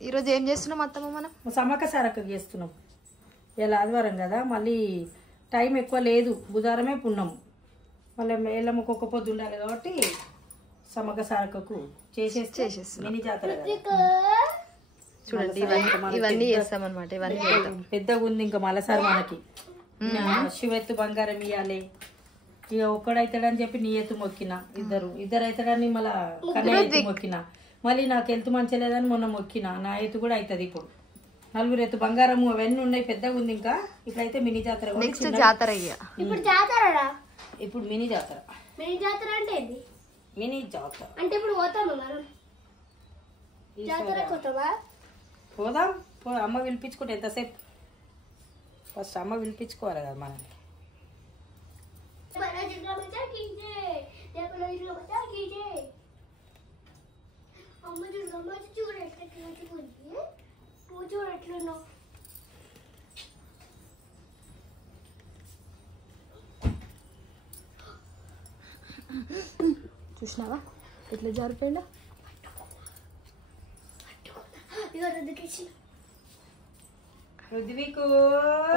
ఈరోజు ఏం చేస్తున్నాం అత్తమ్మ? మనం సమ్మక్క సారక్క చేస్తున్నాం. ఇలా ఆదివారం కదా, మళ్ళీ టైం ఎక్కువ లేదు, బుధవారమే పున్నాము. మళ్ళీ ఎల్లమ్మకు ఒక్క పొద్దు ఉండాలి కాబట్టి సమ్మక్క సారక్కకు చేసేస్తున్నాం. మినీ జాతర చూడండి, ఇవన్నీ చేస్తామన్నమాట. ఇవన్నీ పెద్దగా ఉంది. ఇంకా మళ్ళీసారి మనకి శివెత్తు బంగారం ఇవ్వాలి. ఇక ఒక్కడైతాడని చెప్పి నీ ఎత్తు మొక్కిన, ఇద్దరు అవుతాడని మళ్ళీ కన్నయ్య ఎత్తు మొక్కిన, మళ్ళీ నాకు హెల్త్ మంచి లేదని మొన్న మొక్కిన, నా ఎత్తు కూడా అవుతుంది. ఇప్పుడు నలుగురు ఎత్తు బంగారము అవన్నీ ఉన్నాయి. పెద్దగా ఉంది. ఇంకా ఇప్పుడైతే మినీ జాతర. నెక్స్ట్ జాతర ఇప్పుడు జాతర, ఇప్పుడు మినీ జాతర. మినీ జాతర అంటే ఏంది? మినీ జాతర అంటే ఇప్పుడు పోతాము మనం జాతరకు. పోదాం. అమ్మ పిలిపించుకుంటే ఎంతసేపు? ఫస్ట్ అమ్మ పిలిపించుకోవాలి కదా మనం. చూసినావా ఎట్లా జారిపోయిందా?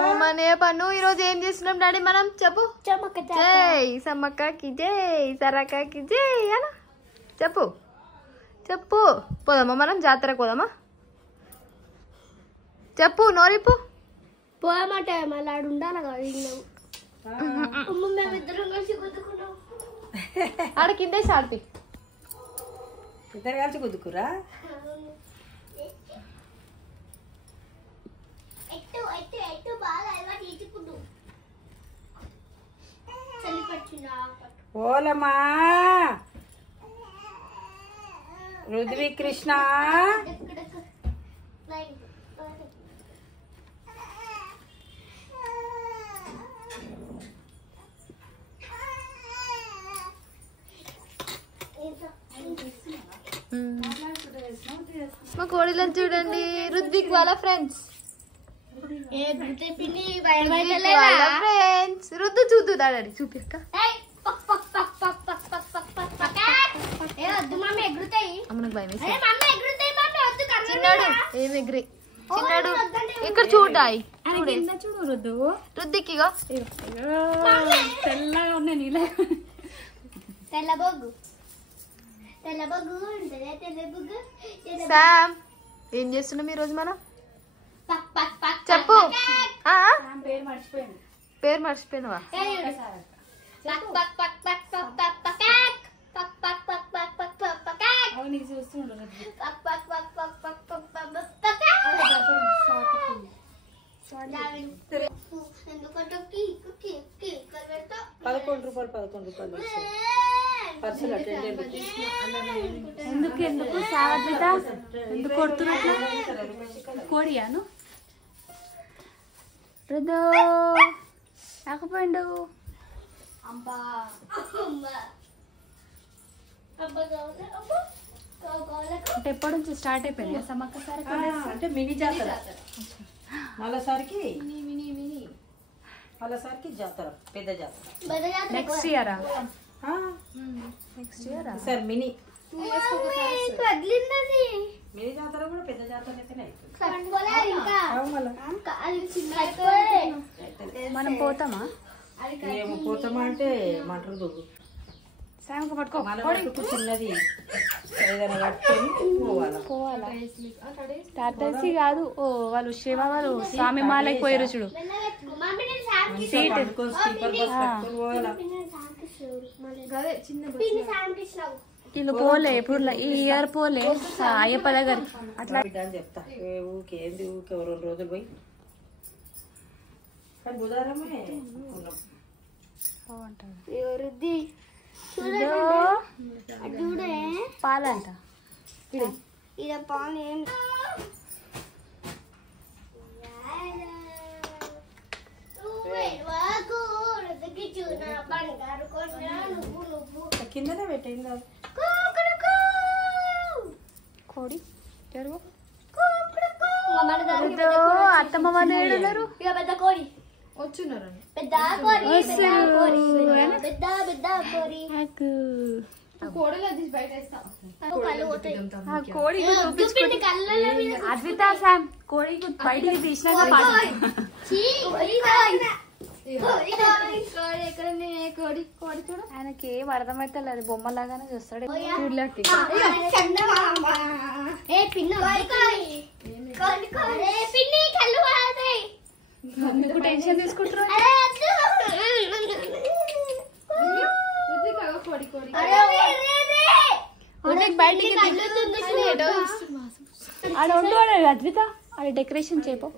ఓమనే పన్ను. ఈరోజు ఏం చేస్తున్నాం డాడీ మనం? చెప్పు. జై సమ్మక్కకి జై, సరక్కకి జై అనా చెప్పు. చెప్పు. పోదామా మనం జాతరకు? పోదామా? చెప్పు, నోరిప్పు. పోయామాట మళ్ళీ ఆడు ఉండాలి కదా. మేమిద్దరం కలిసి కుదుకున్నాం. ఆడ కిందేసి ఆడిపి. ఇద్దరు కలిసి కుదుకురా? ఓలమ్మా రుద్వి కృష్ణ. మా కోడిలను చూడండి, రుద్విక్ వాళ్ళ ఫ్రెండ్స్. రుద్దు చూద్దు దాడి చూపిక్క. చిన్నాడు ఏమి ఎగిరి. చిన్నాడు ఇక్కడ చూడాయి. చూడు రుద్దు. రుద్దికిగో తెల్లగా ఉన్నాయి. నీళ్ళ తెల్లబొగ్గు. తెల్లబొగ్గు ఉంటుంది. తెల్లబొగ్గు. శామ్ ఏం చేస్తున్నాం ఈ రోజు మనం? చెప్పు. పేరు మర్చిపోయినవా? ₹11 పర్సలు ఎందుకు సావద్విత ఎందుకు కొడుతున్నట్లు? కోడియాను రుద్దు రాకపోయిండు. అంటే ఎప్పటి నుంచి స్టార్ట్ అయిపోయింది సమ్మక్క సారక్క? అంటే మినీ జాతర. మళ్ళీసారికి మళ్ళీసారికి జాతర, పెద్ద జాతర next year. Next year sir mini mini జాతర కూడా పెద్ద జాతర అయితేనే మనం పోతామా? ఏమో పోతామా అంటే మంటలు దొగ్గు సాయంకు పట్టుకో. చిన్నది ఏదైనా కట్టుకొని పోవాలా? టాటర్సీ కాదు. ఓ వాళ్ళు శివ వాళ్ళు స్వామి మాలకి పోయారు చూడు. వీళ్ళు పోలే ఎప్పుడు ఈ ఇయర్ పోలే అయ్యప్ప దగ్గర అట్లా అని చెప్తా. ఊకే ఏంది ఊకే 2 రోజులు పోయి కానీ బుధవారమే పాలంట. పాలు ఏం కిందనే పెట్టింది కోడి జరుగు. అత్తమ్మ వాళ్ళు ఏడున్నారు? పెద్ద కోడి కోడి అద్విత సామ్ కోడి బయటికి తీసినాక ఆయనకి ఏం అర్థమైతే లేదు, బొమ్మలాగానే చూస్తాడు. మీకు టెన్షన్ తీసుకుంటారు. అద్విత అది డెకరేషన్ చేయపో.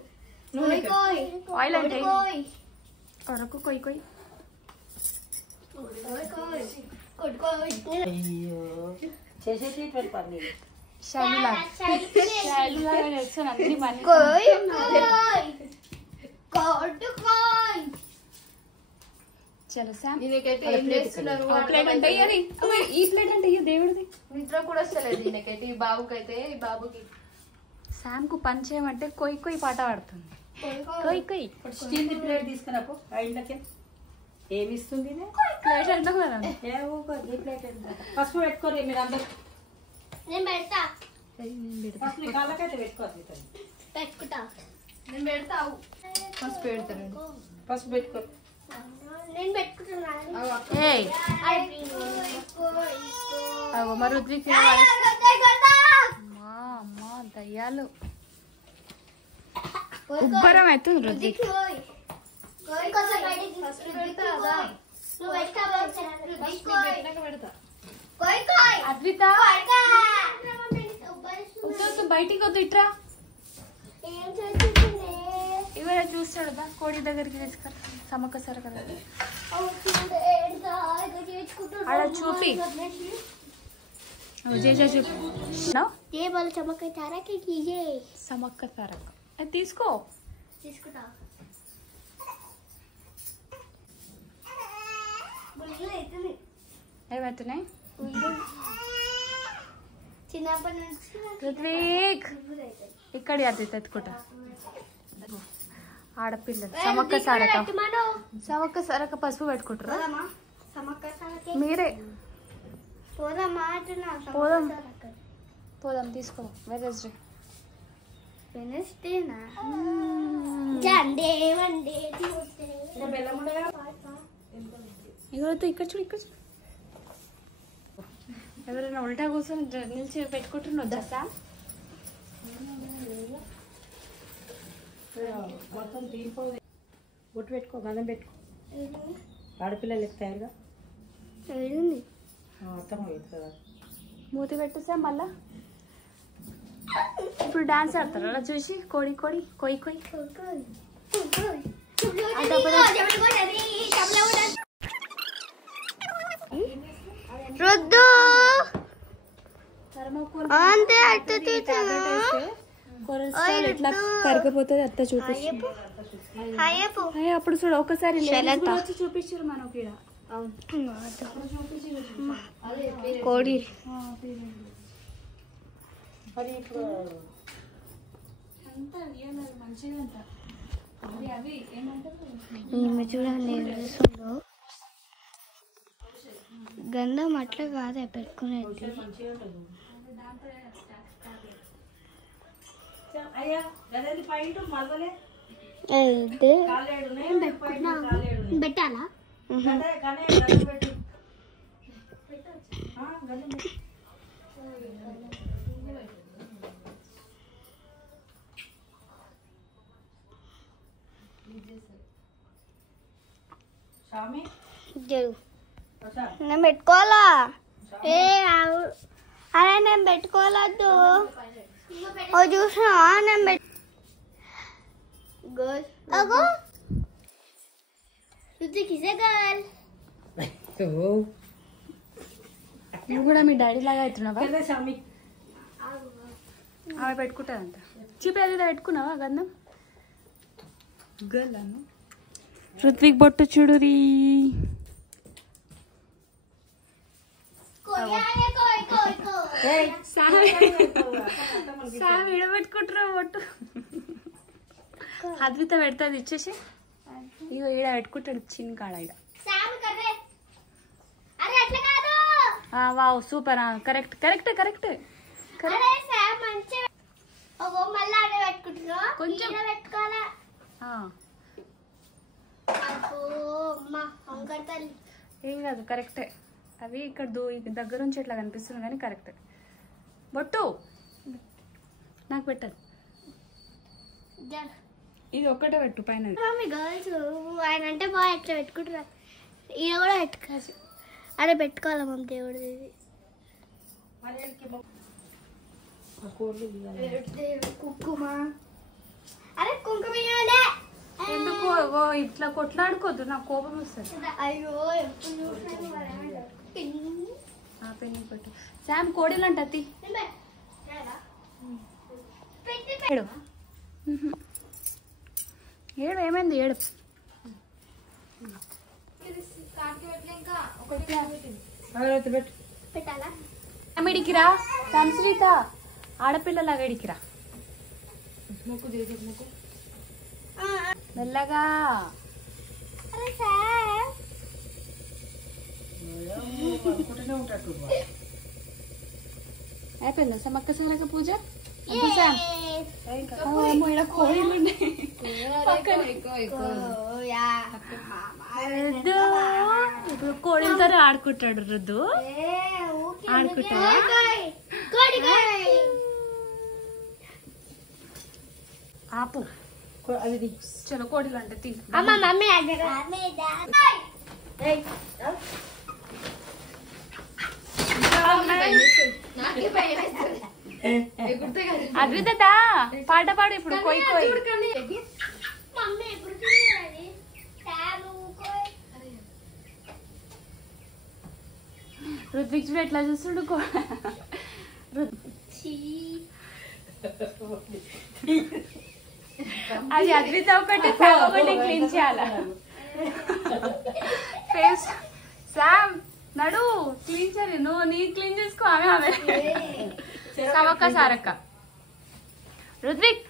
ఆయిల్ అంటే కొరకు కొయ్యి కొయ్యి చలో శామ్ ఈ ప్లేట్ అంటే దేవుడిది నిద్ర కూడా వస్తలేదు దీనికైతే. ఈ బాబుకైతే ఈ బాబుకి శామ్ కు పని చేయమంటే కొయ్యి కొయ్యి పాట పాడుతుంది. కొయ్యి కొయ్యి స్టీల్ ప్లేట్ తీసుకురాపో. ఇంట్లోకి ఏమి ఇస్తుంది ప్లేట్ అంటాం కదా. పసుపు పెట్టుకోరు మీరు అందరు. నేను పెడతా. ఫస్ట్ నీ కాళ్ళకైతే పెట్టుకోవాలి. పెట్టుకుంటా. నేను పెడతా. పసుపు పెడతాను. పసుపు పెట్టుకోరు. నేను పెట్టుకుంటున్నాను. మరి రుద్విక్ అమ్మా దయ్యాలు ఉబ్బరం అవుతుంది రుద్విక్. అద్విత బయటికి వద్దు, ఇట్రా. ఇవే చూస్తాడు కోడి దగ్గరికి తీసుకురా. సమక్క సరక అలా చూపి సమక్క సరక అది తీసుకో. తీసుకుంటా. ఏమవుతున్నాయి చిన్నప్పటి నుంచి రుద్విక్ ఇక్కడ అది తెచ్చుకుంటా. ఆడపిల్లలు సమక్క సారక సమక్క సారక పసుపు పెట్టుకుంటారా మీరే? పోదాం పోదాం తీసుకో. వెనస్డేనా? ఇక్కడ చూడు ఇక్కడ చూడు. ఎవరైనా ఉల్టా కూర్చొని నిలిచి పెట్టుకుంటున్నా దశ. మొత్తం తీరిపోదు. బొట్టు పెట్టుకో, గంధం పెట్టుకో. ఆడపిల్లలు ఎక్కుతాయిగా అర్థమవుతుంది కదా. మూతి పెట్టేసా మళ్ళా. ఇప్పుడు డాన్స్ ఆడతారు అలా చూసి. కోడి కోడి కొయ్యి కొయ్యి. కొలెస్ట్రాల్ ఎట్లా కరిగిపోతుంది అత్త చూపిస్తుంది. అప్పుడు చూడు ఒకసారి చూపించారు మనకి కోడి. ఈమె చూడండి గంధం అట్లా కాదే పెట్టుకునేది. పెట్టాలా? నేను పెట్టుకోవాలా? అరే నేను పెట్టుకోవద్దు. చూసా నేను నువ్వు కూడా మీ డాడీ లాగా అవుతున్నావా? ఆమె పెట్టుకుంటారంట. చూపేది పెట్టుకున్నావా గంధం? గల్లాను రుత్విక్ బొట్టు చూడురి. పెట్టుకుంటురా బొట్టు. అద్విత పెడతాది ఇచ్చేసి. ఇగో ఈడ పెట్టుకుంటాడు చిన్న కాడ. ఈడ wow super. Correct correct correct. కొంచెం ఏం కాదు కరెక్టే. అవి ఇక్కడ దగ్గర నుంచి ఇట్లా కనిపిస్తుంది కానీ కరెక్టే. బొట్టు నాకు పెట్టదు. ఇది ఒక్కటే పెట్టు పైన. గర్ల్స్ ఆయన అంటే బాగా ఎట్లా పెట్టుకుంటారు. ఈయన కూడా పెట్టుకోవచ్చు. అరే పెట్టుకోవాలి మమ్మీ దేవుడిది. కుంకుమ. అరే కుంకుమ ఎందుకు ఇట్లా కొట్లాడుకోవద్దు, నాకు కోపం వస్తుంది. అయ్యో ఎప్పుడు పెన్ని పెట్టు. శామ్ కోడిలు అంట అత్తి. ఏడు ఏడు ఏమైంది? ఏడు పెట్టాలా? ఇడికిరా సంస్కృత ఆడపిల్లలాగా ఇడికిరా. మెల్లగా. అయిపోయిందా సమ్మక్క సారక్క పూజ? ఇప్పుడు కోడిలతో ఆడుకుంటాడు రుద్దు. ఆడుకుంటాడా? ఆపు. చలో కోడిలు అంటే తిని. అద్విత పాట పాడు ఇప్పుడు. కోయి కోయి. రుద్విక్ చూడు ఎట్లా చూస్తుడు. అది అద్విత ఒకటి ఒకటి క్లీన్ చేయాలా? ఫేస్ శామ్ నడు క్లీన్ చేయాలి. నువ్వు నీ క్లీన్ చేసుకో. ఆమె ఆమె సమ్మక్క సారక్క. రుద్విక్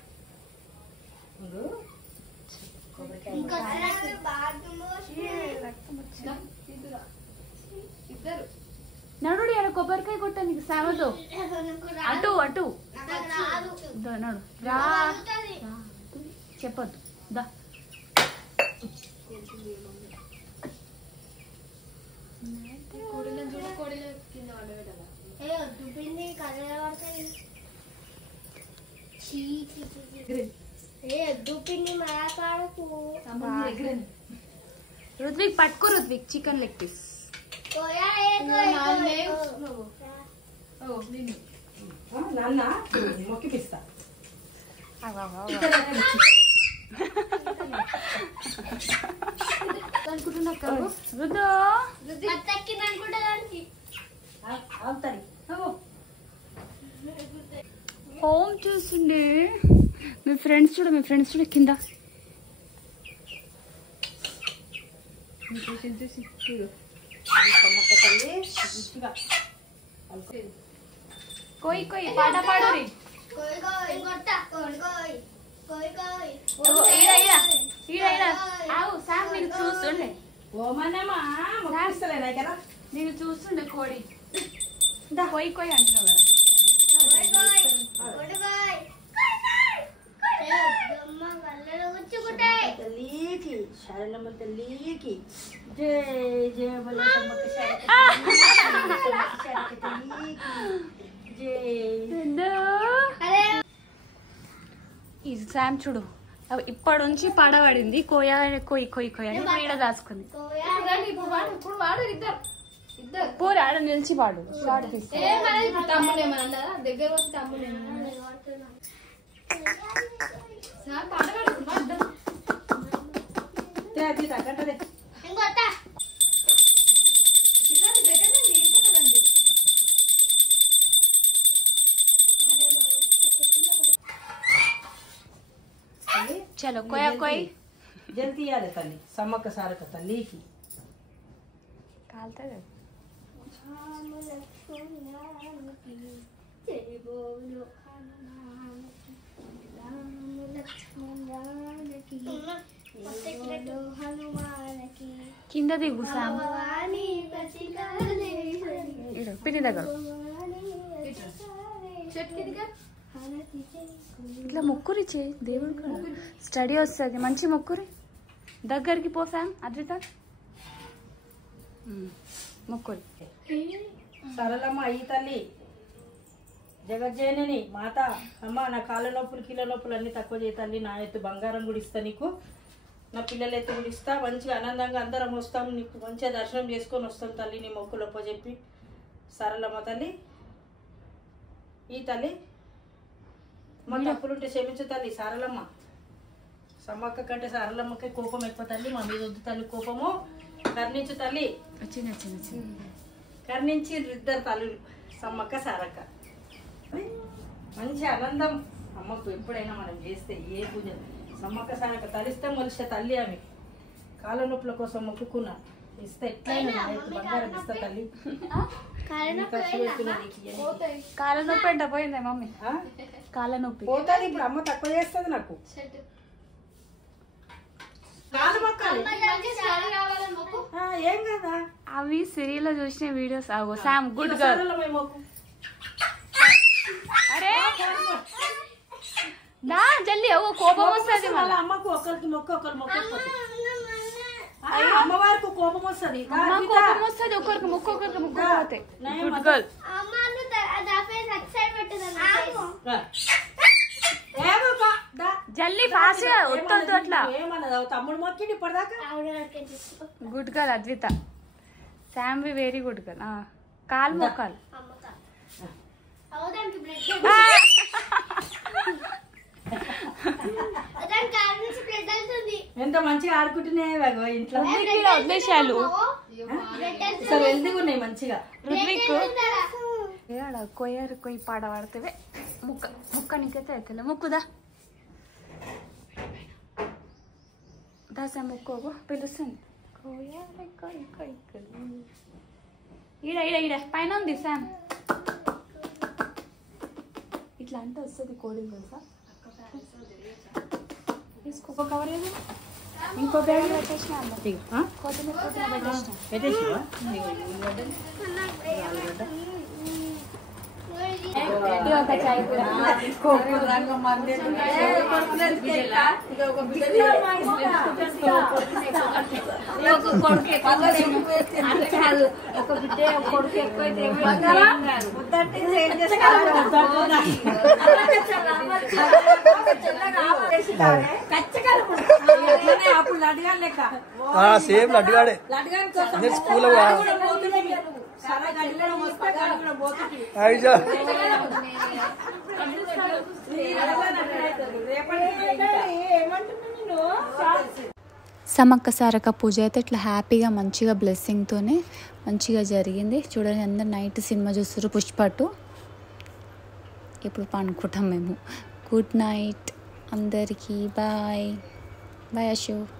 నడు ఎలా కొబ్బరికాయ కొట్టా నీకు శామతో. అటు అటు నడు. రా చెప్పొద్దు. దా రుద్విక్ పట్టుకో. Rudvik chicken leg piece. మొక్కిపిస్తా. హోమ్ చూసిండే మీ ఫ్రెండ్స్ చూడ. మీ ఫ్రెండ్స్ చూడ కింద. కోయి కోయి పాట పాడు. చూస్తుండే నేను చూస్తుండే కోడి. కోయి కోయి అంటున్నావు కదా. తల్లికి శరణమ్మ తల్లికి జై జయ బల సమ్మక్క సారక్క ఈ శామ్ చూడు ఇప్పటి నుంచి పడబడింది. కోయా కోయి కోయి కోయి అని ఇప్పుడు ఈడ దాచుకుంది. పోరు ఆడ నిలిచి పాడు. షార్ట్ తీసి చలో కోయా కోయి. జల్దీ ఇవ్వాలి తల్లి సమ్మక్క సారక్క తల్లికి. కాలుతుంది. కింద దిగు శామ్. పిన్ని దగ్గర ఇట్లా మొక్కురి చే దేవుడు కూడా స్టడీ వస్తుంది మంచి మొక్కురి దగ్గరికి పో ఫ్యామ్ అద్విత మొక్కురి సరళమ్మ ఈ తల్లి జగజ్జనని మాత అమ్మ నా కాళ్ళ నొప్పులు కీళ్ళ నొప్పులు అన్నీ తక్కువ చేయ తల్లి నా ఎత్తు బంగారం కూడా ఇస్తా నీకు నా పిల్లల ఎత్తు కూడా ఇస్తా మంచిగా ఆనందంగా అందరం వస్తాం నీకు మంచిగా దర్శనం చేసుకొని వస్తాం తల్లి నీ మొక్కులొప్ప చెప్పి సరళమ్మ తల్లి ఈ తల్లి మా తప్పులుంటే క్షమించు తల్లి సరళమ్మ సమ్మక్క కంటే సరళమ్మకి కోపం ఎక్కువ తల్లి మా మీద వద్దు తల్లి కోపము కర్ణించు తల్లి కర్ణించి ఇద్దరు తల్లులు సమ్మక్క సారక్క మంచి ఆనందం అమ్మకు ఎప్పుడైనా మనం చేస్తే ఏ పూజ సమ్మక్క సారక్క తలిస్తే మొలిస్తే తల్లి ఆమె కాళ్ళ నొప్పుల కోసం మొక్కుకున్నా ఇస్తే ఎట్లయినా బంగారం ఇస్తా తల్లి కాళ్ళ నొప్పి అంట పోయిందా మమ్మీ కాళ్ళ నొప్పి పోతుంది ఇప్పుడు అమ్మ తక్కువ చేస్తుంది నాకు ఏం కదా అవి సిరీలో చూసిన వీడియోస్ ఆగో సామ్ గుడ్ గర్ల్ అరే దా జల్లి ఓ కోపం వస్తుంది అమ్మకు ఒకరికి మొక్క ఒకరు మొక్క అమ్మవారికి కోపం వస్తుంది కోపం వస్తుంది ఒకరికి మొక్క ఒకరికి మొక్క పోతాయి గుడ్ గర్ల్ జల్లి ఫాస్ట్ గా వద్దు అట్లా ఏమన్నది తమ్ముడు మొక్కిండి ఇప్పటిదాకా గుడ్ గర్ల్ అద్విత శామ్ వి వెరీ గుడ్ గర్ల్ కాలు మొక్కాలు ఎంత మంచిగా ఆడుకుంటున్నాయి ఇంట్లో వదిలేశాలు హెల్తీగా ఉన్నాయి మంచిగా కొయ్యారు కొయ్యి పాడ పడితే ముక్క ముక్క నీకైతే అవుతుంది ముక్కుదా దాసా ముక్కోగు పిలుస్తుంది కొయ్యారు కొయ్యి కొయ్యి ఈడ ఈడ ఈడ పైన ఉంది శామ్ ఇట్లా అంటే వస్తుంది కోడింగ్ తెలుసా తీసుకో కవర్ ఏది ఇంకో బ్యాగ్ పెట్టేసిన కొత్తిమీర పెట్టేసిన ఒక చాయ్ కూడా కొడుకు ఎక్కువైతే సేమ్ లడ్డుగాడే స్కూల్ సమ్మక్క సారక్క పూజ అయితే ఇట్లా హ్యాపీగా మంచిగా బ్లెస్సింగ్తోనే మంచిగా జరిగింది. చూడండి అందరు నైట్ సినిమా చూస్తారు పుష్ప2. ఇప్పుడు పనుకుంటాం మేము. గుడ్ నైట్ అందరికీ. Bye bye Ashok.